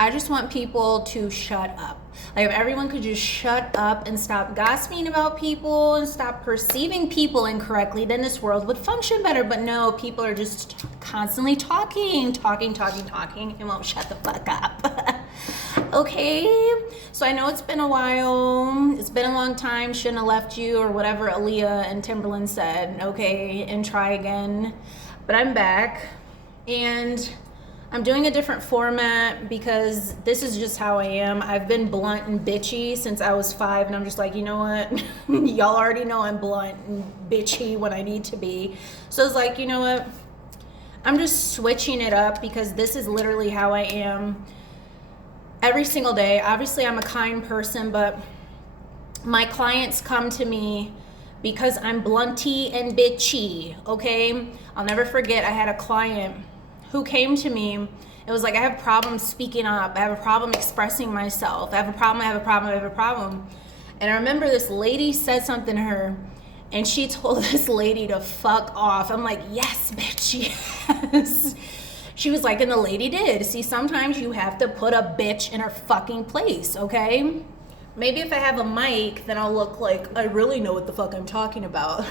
I just want people to shut up. Like, if everyone could just shut up and stop gossiping about people and stop perceiving people incorrectly, then this world would function better. But no, people are just constantly talking, and won't shut the fuck up. Okay, so I know it's been a while, it's been a long time, shouldn't have left you, or whatever Aaliyah and Timberland said, okay, and try again. But I'm back, and I'm doing a different format because this is just how I am. I've been blunt and bitchy since I was 5, and I'm just like, you know what? Y'all already know I'm blunt and bitchy when I need to be. So it's like, you know what? I'm just switching it up because this is literally how I am every single day. Obviously, I'm a kind person, but my clients come to me because I'm blunty and bitchy, okay? I'll never forget, I had a client who came to me. It was like, I have problems speaking up. I have a problem expressing myself. I have a problem. And I remember this lady said something to her, and she told this lady to fuck off. I'm like, yes, bitch, yes. She was like, and the lady did. See, sometimes you have to put a bitch in her fucking place, okay? Maybe if I have a mic, then I'll look like I really know what the fuck I'm talking about.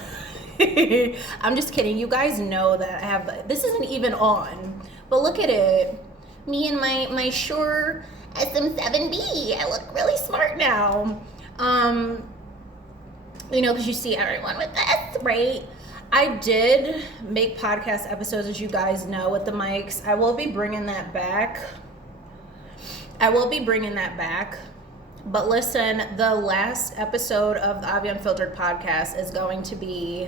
I'm just kidding. You guys know that I have, this isn't even on, but look at it. Me and my Shure SM7B. I look really smart now. You know, because you see everyone with this, right? I did make podcast episodes, as you guys know, with the mics. I will be bringing that back. But listen, the last episode of the Avi Unfiltered podcast is going to be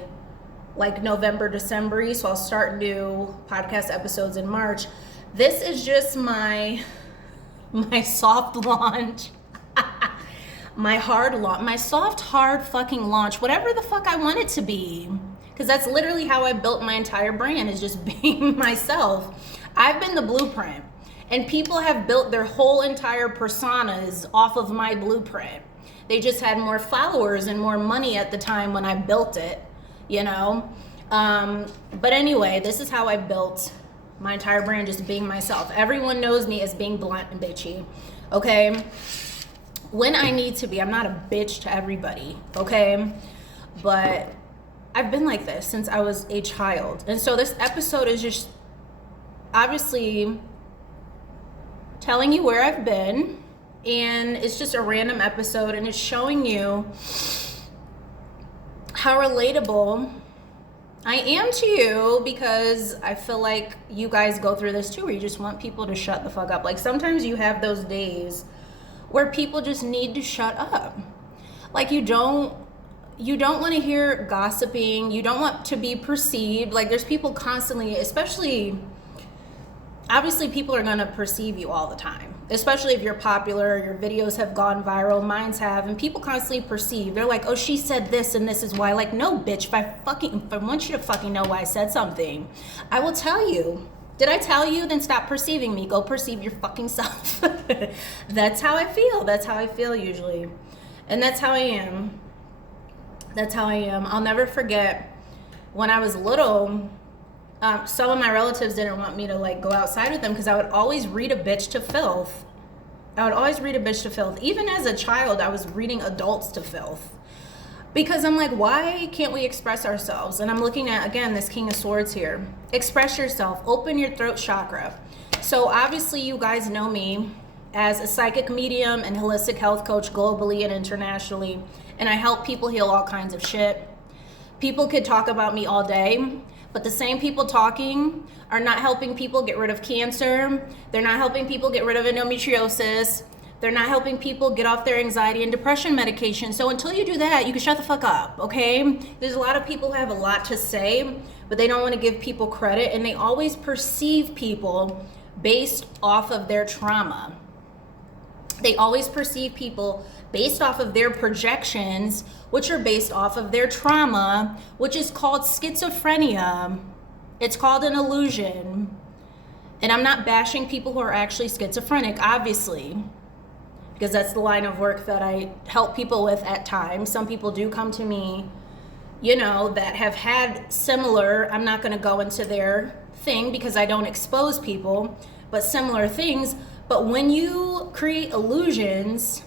like November, December, so I'll start new podcast episodes in March. This is just my soft launch. My soft, hard fucking launch, whatever the fuck I want it to be. Because that's literally how I built my entire brand, is just being myself. I've been the blueprint, and people have built their whole entire personas off of my blueprint. They just had more followers and more money at the time when I built it, you know? But anyway, this is how I built my entire brand, just being myself. Everyone knows me as being blunt and bitchy, okay? When I need to be. I'm not a bitch to everybody, okay? But I've been like this since I was a child. And so this episode is just obviously telling you where I've been, and it's just a random episode, and it's showing you how relatable I am to you, because I feel like you guys go through this too, where you just want people to shut the fuck up. Like, sometimes you have those days where people just need to shut up. Like, you don't want to hear gossiping. You don't want to be perceived. Like, there's people constantly, especially, obviously people are going to perceive you all the time, especially if you're popular, your videos have gone viral, mine's have, and people constantly perceive. They're like, oh, she said this and this is why. Like, no, bitch, if I want you to fucking know why I said something, I will tell you. Did I tell you? Then stop perceiving me. Go perceive your fucking self. That's how I feel. That's how I feel usually. And that's how I am. I'll never forget when I was little, some of my relatives didn't want me to like go outside with them because I would always read a bitch to filth. Even as a child, I was reading adults to filth. Because I'm like, why can't we express ourselves? And I'm looking at, again, this King of Swords here. Express yourself. Open your throat chakra. So obviously you guys know me as a psychic medium and holistic health coach globally and internationally. And I help people heal all kinds of shit. People could talk about me all day, but the same people talking are not helping people get rid of cancer. They're not helping people get rid of endometriosis. They're not helping people get off their anxiety and depression medication. So until you do that, you can shut the fuck up, okay? There's a lot of people who have a lot to say, but they don't want to give people credit, and they always perceive people based off of their trauma. They always perceive people based off of their projections, which are based off of their trauma, which is called schizophrenia. It's called an illusion. And I'm not bashing people who are actually schizophrenic, obviously, because that's the line of work that I help people with at times. Some people do come to me, you know, that have had similar, I'm not going to go into their thing because I don't expose people, but similar things. But when you create illusions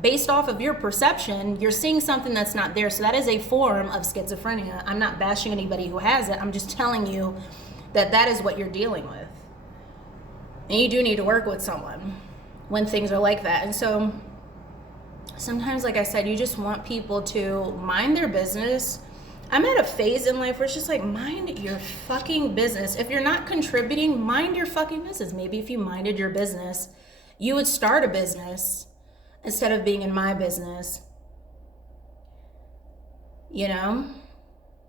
based off of your perception, you're seeing something that's not there. So that is a form of schizophrenia. I'm not bashing anybody who has it. I'm just telling you that that is what you're dealing with. And you do need to work with someone when things are like that. And so sometimes, like I said, you just want people to mind their business. I'm at a phase in life where it's just like, mind your fucking business. If you're not contributing, mind your fucking business. Maybe if you minded your business, you would start a business instead of being in my business. You know?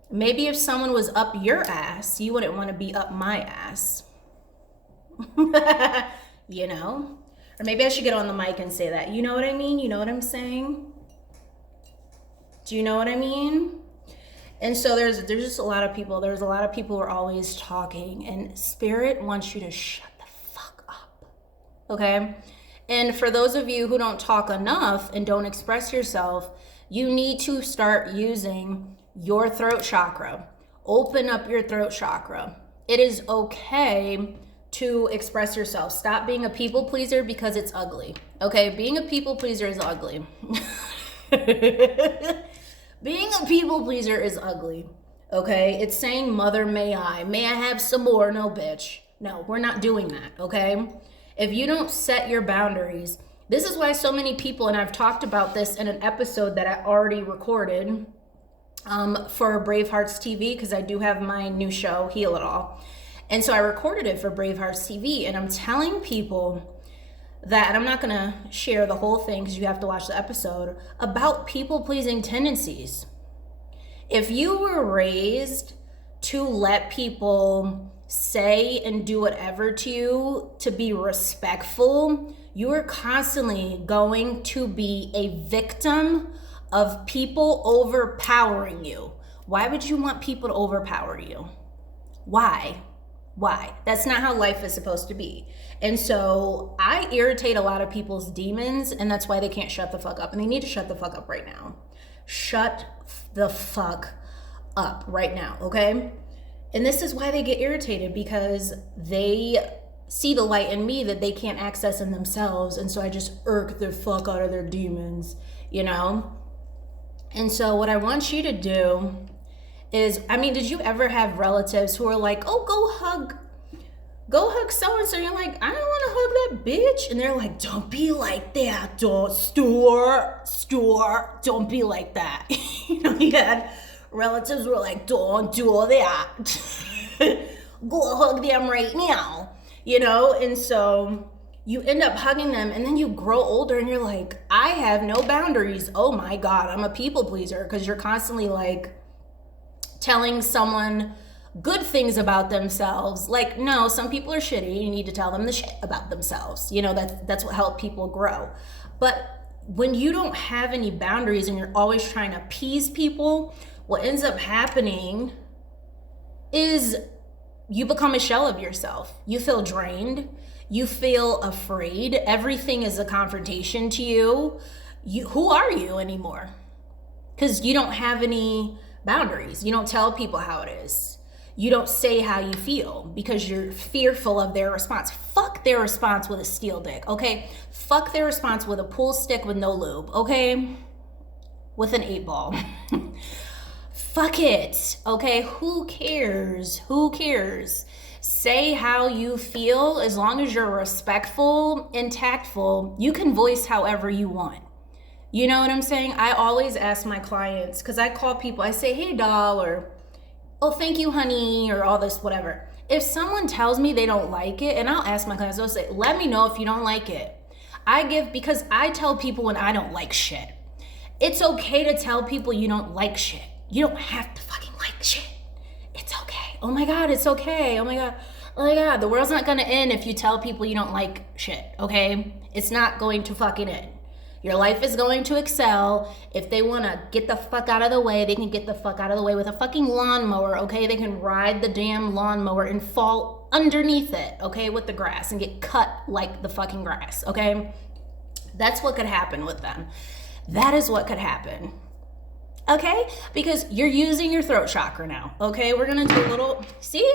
Maybe if someone was up your ass, you wouldn't want to be up my ass. You know? Or maybe I should get on the mic and say that. You know what I mean? You know what I'm saying? Do you know what I mean? And so there's just a lot of people. There's a lot of people who are always talking, and Spirit wants you to shut the fuck up. Okay? And for those of you who don't talk enough and don't express yourself, you need to start using your throat chakra. Open up your throat chakra. It is okay to express yourself. Stop being a people pleaser because it's ugly. Okay? Being a people pleaser is ugly. Being a people pleaser is ugly. Okay? It's saying, mother, may I have some more? No, bitch. No, we're not doing that. Okay? If you don't set your boundaries, this is why so many people, and I've talked about this in an episode that I already recorded for Bravehearts TV, because I do have my new show, Heal It All. And so I recorded it for Bravehearts TV, and I'm telling people that, and I'm not going to share the whole thing because you have to watch the episode, about people-pleasing tendencies. If you were raised to let people say and do whatever to you to be respectful, you are constantly going to be a victim of people overpowering you. Why would you want people to overpower you? Why? That's not how life is supposed to be. And so I irritate a lot of people's demons, and that's why they can't shut the fuck up. And they need to shut the fuck up right now. Shut the fuck up right now, okay? And this is why they get irritated, because they see the light in me that they can't access in themselves. And so I just irk the fuck out of their demons, you know? And so what I want you to do is, I mean, did you ever have relatives who are like, oh, go hug so-and-so? You're like, I don't want to hug that bitch. And they're like, don't be like that. Don't be like that. You know, you had relatives who were like, don't do that. Go hug them right now. You know, and so you end up hugging them, and then you grow older and you're like, I have no boundaries. Oh my God, I'm a people pleaser, because you're constantly like telling someone good things about themselves. Like, no, some people are shitty. You need to tell them the shit about themselves. You know, that's what helped people grow. But when you don't have any boundaries and you're always trying to appease people, what ends up happening is you become a shell of yourself. You feel drained. You feel afraid. Everything is a confrontation to you. Who are you anymore? Because you don't have any boundaries. You don't tell people how it is. You don't say how you feel because you're fearful of their response. Fuck their response with a steel dick, okay? Fuck their response with a pool stick with no lube, okay? With an 8-ball. Fuck it, okay? Who cares? Who cares? Say how you feel. As long as you're respectful and tactful, you can voice however you want. You know what I'm saying? I always ask my clients, because I call people, I say, hey, doll, or, oh, thank you, honey, or all this, whatever. If someone tells me they don't like it, and I'll ask my clients, I'll say, let me know if you don't like it. Because I tell people when I don't like shit. It's okay to tell people you don't like shit. You don't have to fucking like shit. It's okay. Oh my God, it's okay. Oh my God. Oh my God, the world's not gonna end if you tell people you don't like shit, okay? It's not going to fucking end. Your life is going to excel. If they wanna get the fuck out of the way, they can get the fuck out of the way with a fucking lawnmower, okay? They can ride the damn lawnmower and fall underneath it, okay, with the grass and get cut like the fucking grass, okay? That's what could happen with them. That is what could happen. Okay? Because you're using your throat chakra now. Okay? We're gonna do a little, see?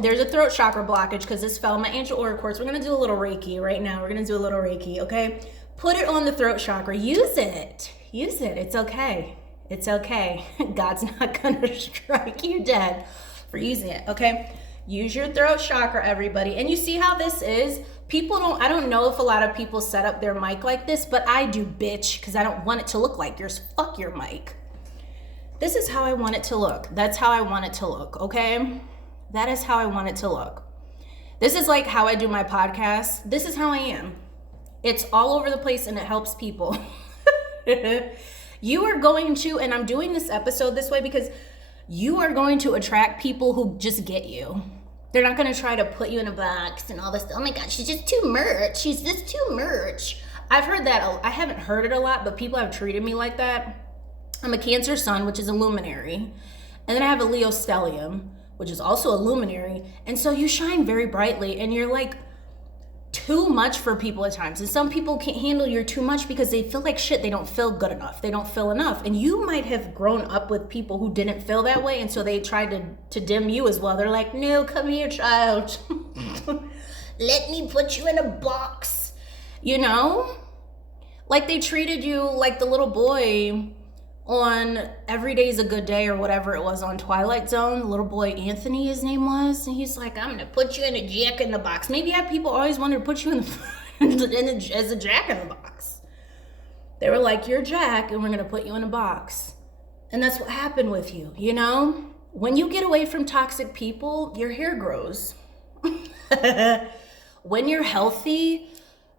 there's a throat chakra blockage because this fell in my angel aura quartz. We're gonna do a little Reiki right now. We're gonna do a little Reiki, okay? Put it on the throat chakra. Use it. Use it. It's okay. It's okay. God's not gonna strike you dead for using it, okay? Use your throat chakra, everybody. And you see how this is? I don't know if a lot of people set up their mic like this, but I do, bitch, because I don't want it to look like yours. Fuck your mic. This is how I want it to look. That's how I want it to look, okay? That is how I want it to look. This is like how I do my podcast. This is how I am. It's all over the place and it helps people. You are going to, and I'm doing this episode this way because you are going to attract people who just get you. They're not going to try to put you in a box and all this. Oh my God, she's just too much. She's just too much. I've heard that. I haven't heard it a lot, but people have treated me like that. I'm a Cancer Sun, which is a luminary. And then I have a Leo stellium, which is also a luminary. And so you shine very brightly and you're like too much for people at times. And some people can't handle your too much because they feel like shit. They don't feel good enough. They don't feel enough. And you might have grown up with people who didn't feel that way. And so they tried to dim you as well. They're like, no, come here, child. Let me put you in a box. You know? Like they treated you like the little boy on Every Day's a Good Day or whatever it was on Twilight Zone. The little boy Anthony, his name was, and he's like, I'm gonna put you in a jack in the box. Maybe people always wanted to put you as a jack in the box. They were like, you're Jack and we're gonna put you in a box. And that's what happened with you, you know? When you get away from toxic people, your hair grows. When you're healthy,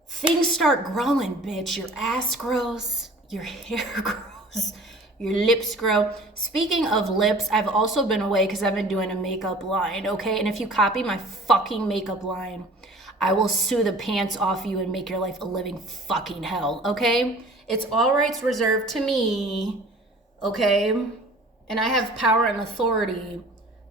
things start growing, bitch. Your ass grows, your hair grows, your lips grow. Speaking of lips, I've also been away because I've been doing a makeup line, okay? And if you copy my fucking makeup line, I will sue the pants off you and make your life a living fucking hell, okay? It's all rights reserved to me, okay? And I have power and authority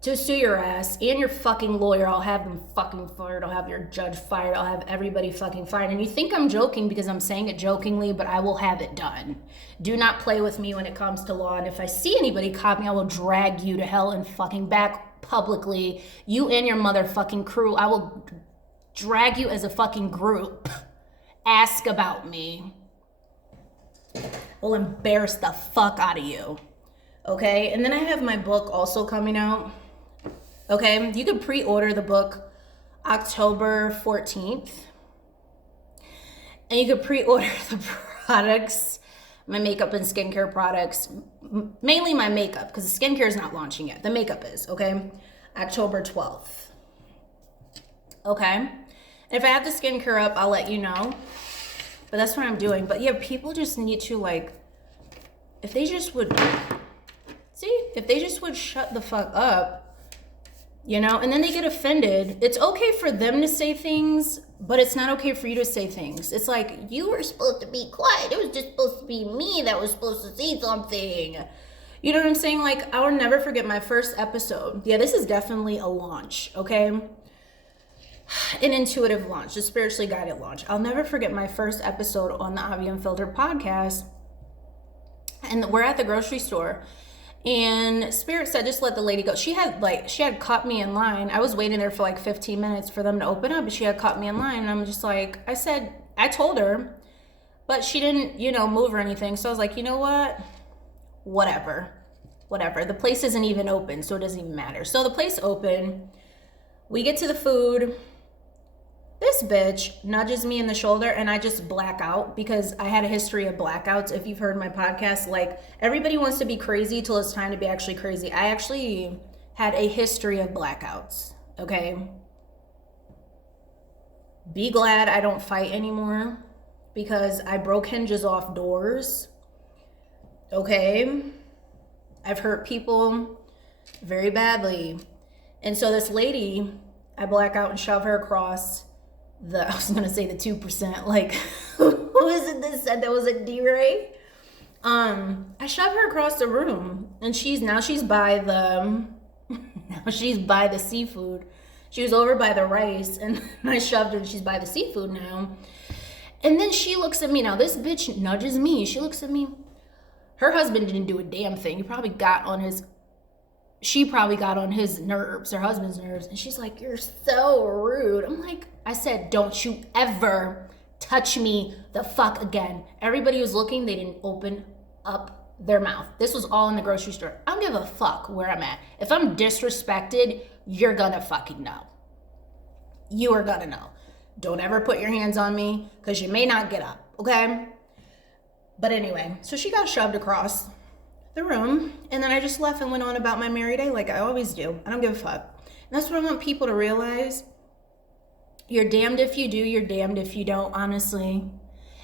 to sue your ass and your fucking lawyer. I'll have them fucking fired. I'll have your judge fired. I'll have everybody fucking fired. And you think I'm joking because I'm saying it jokingly, but I will have it done. Do not play with me when it comes to law. And if I see anybody copy me, I will drag you to hell and fucking back publicly. You and your motherfucking crew. I will drag you as a fucking group. Ask about me. Will embarrass the fuck out of you. Okay? And then I have my book also coming out. Okay, you can pre-order the book October 14th. And you can pre-order the products, my makeup and skincare products, mainly my makeup, because the skincare is not launching yet. The makeup is, okay? October 12th. Okay? And if I have the skincare up, I'll let you know. But that's what I'm doing. But yeah, people just need to like, if they just would shut the fuck up, you know, and then they get offended. It's okay for them to say things, but it's not okay for you to say things. It's like, you were supposed to be quiet. It was just supposed to be me that was supposed to say something. You know what I'm saying? Like, I will never forget my first episode. Yeah, this is definitely a launch, okay? An intuitive launch, a spiritually guided launch. I'll never forget my first episode on the Avi Unfiltered podcast. And we're at the grocery store. And Spirit said, just let the lady go. She had caught me in line. I was waiting there for like 15 minutes for them to open up, but she had caught me in line. And I'm just like, I told her, but she didn't, move or anything. So I was like, you know what? Whatever. The place isn't even open, so it doesn't even matter. So the place opened. We get to the food. This bitch nudges me in the shoulder and I just black out because I had a history of blackouts. If you've heard my podcast, like everybody wants to be crazy till it's time to be actually crazy. I actually had a history of blackouts, okay? Be glad I don't fight anymore because I broke hinges off doors, okay? I've hurt people very badly. And so this lady, I black out and shove her across I was going to say the 2%, like, who is it that said that was a D-Ray? I shoved her across the room, and she's by the seafood. She was over by the rice, and I shoved her, and she's by the seafood now. And then she looks at me. Now, this bitch nudges me. She looks at me. Her husband didn't do a damn thing. He probably got on his she probably got on his nerves, her husband's nerves, and she's like, "You're so rude." I'm like, I said, "Don't you ever touch me the fuck again." Everybody was looking, they didn't open up their mouth. This was all in the grocery store. I don't give a fuck where I'm at. If I'm disrespected, you're gonna fucking know. You are gonna know. Don't ever put your hands on me, because you may not get up, okay? But anyway, so she got shoved across the room, and then I just left and went on about my merry day like I always do. I don't give a fuck. And that's what I want people to realize. You're damned if you do, you're damned if you don't, honestly.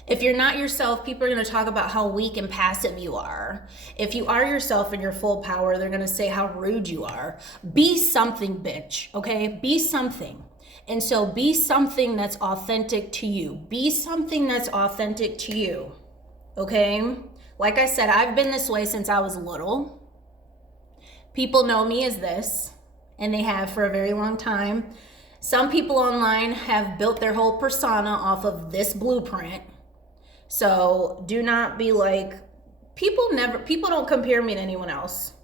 If you're not yourself, people are going to talk about how weak and passive you are. If you are yourself in your full power, they're going to say how rude you are. Be something, bitch, okay? Be something. And so be something that's authentic to you. Be something that's authentic to you, okay? Like I said, I've been this way since I was little. People know me as this, and they have for a very long time. Some people online have built their whole persona off of this blueprint. So do not be like, people don't compare me to anyone else.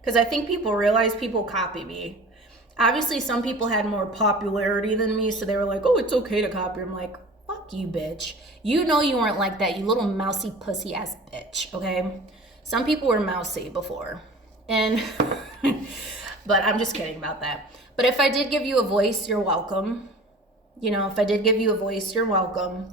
Because I think people realize people copy me. Obviously, some people had more popularity than me, so they were like, "Oh, it's okay to copy." I'm like, fuck you, bitch. You know you weren't like that, you little mousy pussy ass bitch, okay? Some people were mousy before. And, but I'm just kidding about that. But if I did give you a voice, you're welcome. You know, if I did give you a voice, you're welcome.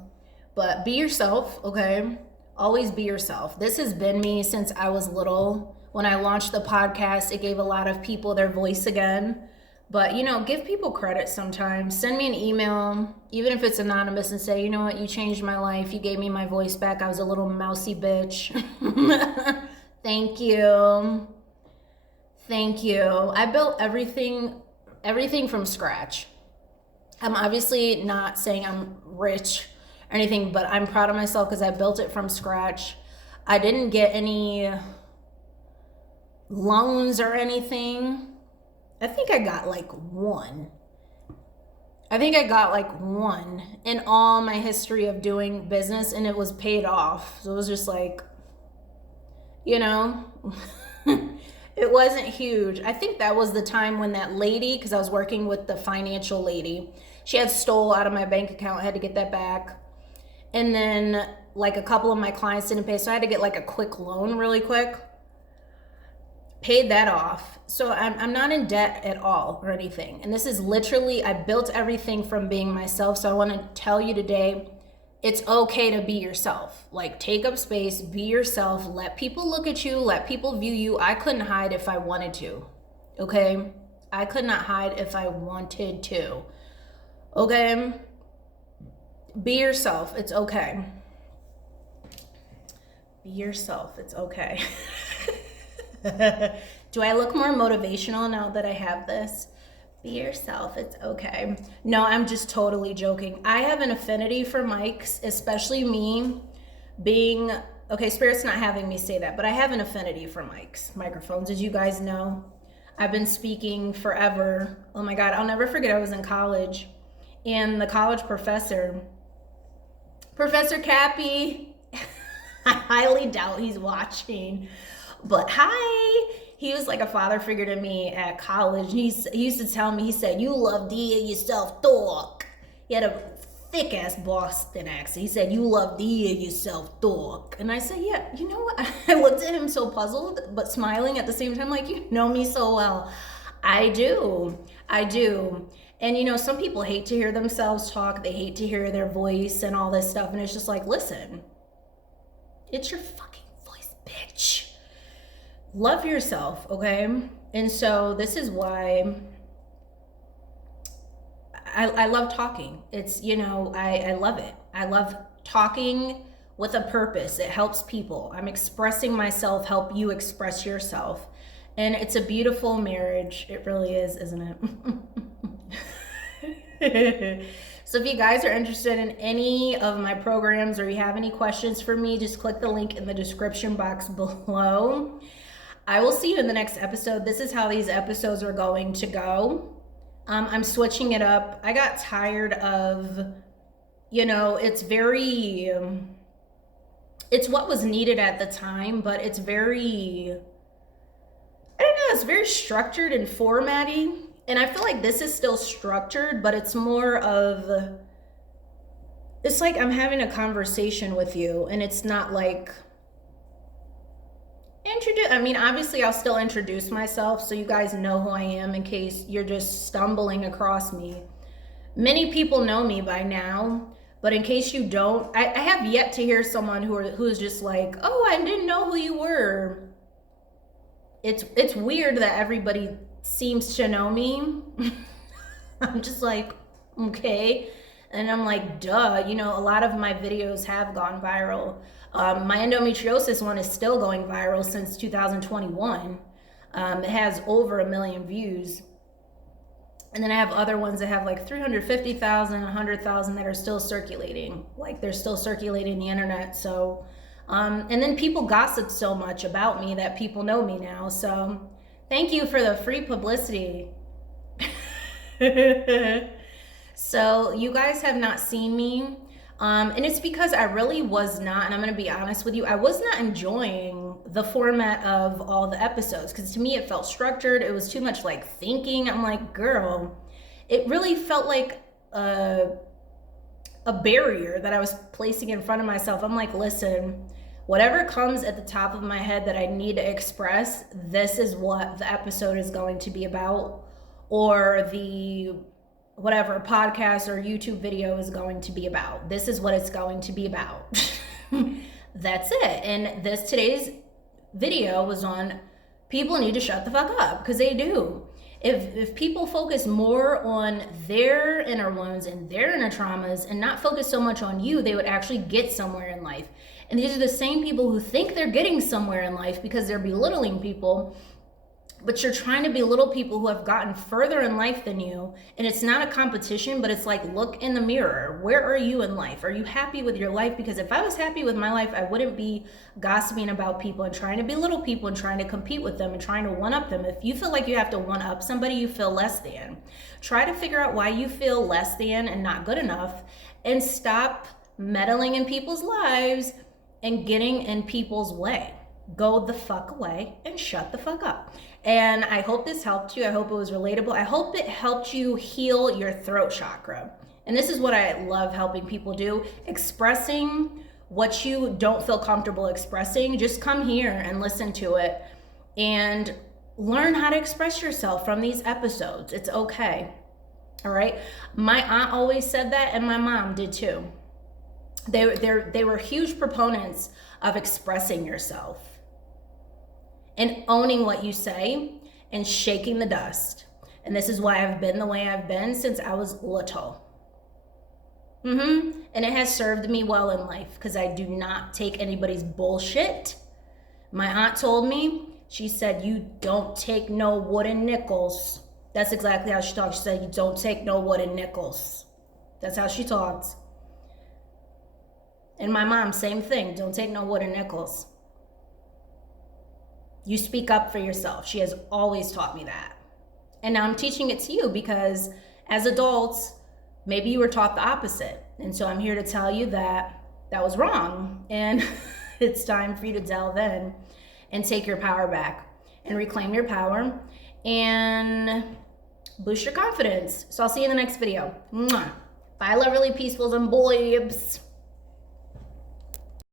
But be yourself, okay? Always be yourself. This has been me since I was little. When I launched the podcast, it gave a lot of people their voice again. But, you know, give people credit sometimes. Send me an email, even if it's anonymous, and say, "You know what, you changed my life. You gave me my voice back. I was a little mousy bitch." Thank you. Thank you. I built everything from scratch. I'm obviously not saying I'm rich or anything, but I'm proud of myself because I built it from scratch. I didn't get any loans or anything. I think I got like one. In all my history of doing business, and it was paid off. So it was just like, you know, it wasn't huge. I think that was the time when that lady, because I was working with the financial lady, she had stole out of my bank account. I had to get that back. And then like a couple of my clients didn't pay, so I had to get like a quick loan really quick. Paid that off. So I'm not in debt at all or anything. And this is literally, I built everything from being myself. So I want to tell you today, it's okay to be yourself. Like, take up space, be yourself, let people look at you, let people view you. I couldn't hide if I wanted to, okay? I could not hide if I wanted to, okay? Be yourself, it's okay. Be yourself, it's okay. Do I look more motivational now that I have this? Be yourself, it's okay. No, I'm just totally joking. I have an affinity for mics, especially me being, okay, Spirit's not having me say that, but I have an affinity for microphones, as you guys know. I've been speaking forever. Oh my God, I'll never forget, I was in college, and the college professor, Professor Cappy, I highly doubt he's watching, but hi, he was like a father figure to me at college. He used to tell me, he said, "You love to hear yourself talk." He had a thick ass Boston accent. He said, "You love to hear yourself talk." And I said, "Yeah, you know what?" I looked at him so puzzled, but smiling at the same time, like, you know me so well. I do. And you know, some people hate to hear themselves talk. They hate to hear their voice and all this stuff. And it's just like, listen, it's your fucking voice, bitch. Love yourself, okay? And so this is why I love talking. It's, you know, I love it. I love talking with a purpose. It helps people. I'm expressing myself, help you express yourself. And it's a beautiful marriage. It really is, isn't it? So if you guys are interested in any of my programs or you have any questions for me, just click the link in the description box below. I will see you in the next episode. This is how these episodes are going to go. I'm switching it up. I got tired of, you know, it's what was needed at the time, but it's very, I don't know, it's very structured and formatty. And I feel like this is still structured, but it's more of, it's like I'm having a conversation with you, and it's not like, I mean, obviously I'll still introduce myself so you guys know who I am in case you're just stumbling across me. Many people know me by now, but in case you don't, I have yet to hear someone who's just like, oh, I didn't know who you were. It's weird that everybody seems to know me. I'm just like, okay. And I'm like, duh, you know, a lot of my videos have gone viral. My endometriosis one is still going viral since 2021. It has over 1 million views. And then I have other ones that have like 350,000, 100,000 that are still circulating. Like they're still circulating the internet. So, and then people gossip so much about me that people know me now. So thank you for the free publicity. So you guys have not seen me. And it's because I really was not, and I'm going to be honest with you, I was not enjoying the format of all the episodes, because to me it felt structured. It was too much like thinking. I'm like, girl, it really felt like a barrier that I was placing in front of myself. I'm like, listen, whatever comes at the top of my head that I need to express, this is what the episode is going to be about, or the whatever podcast or YouTube video is going to be about. This is what it's going to be about. That's it. And today's video was on people need to shut the fuck up, because they do. If people focus more on their inner wounds and their inner traumas and not focus so much on you, they would actually get somewhere in life. And these are the same people who think they're getting somewhere in life because they're belittling people. But you're trying to belittle people who have gotten further in life than you. And it's not a competition, but it's like, look in the mirror. Where are you in life? Are you happy with your life? Because if I was happy with my life, I wouldn't be gossiping about people and trying to belittle people and trying to compete with them and trying to one-up them. If you feel like you have to one-up somebody, you feel less than. Try to figure out why you feel less than and not good enough, and stop meddling in people's lives and getting in people's way. Go the fuck away and shut the fuck up. And I hope this helped you. I hope it was relatable. I hope it helped you heal your throat chakra. And this is what I love helping people do. Expressing what you don't feel comfortable expressing. Just come here and listen to it and learn how to express yourself from these episodes. It's okay. All right. My aunt always said that, and my mom did too. They were huge proponents of expressing yourself and owning what you say and shaking the dust. And this is why I've been the way I've been since I was little. And it has served me well in life, because I do not take anybody's bullshit. My aunt told me, she said, you don't take no wooden nickels. That's exactly how she talked. She said, you don't take no wooden nickels. That's how she talked. And my mom, same thing. Don't take no wooden nickels. You speak up for yourself. She has always taught me that. And now I'm teaching it to you, because as adults, maybe you were taught the opposite. And so I'm here to tell you that that was wrong. And it's time for you to delve in and take your power back and reclaim your power and boost your confidence. So I'll see you in the next video. Mwah. Bye, lovely, peacefuls, and boys.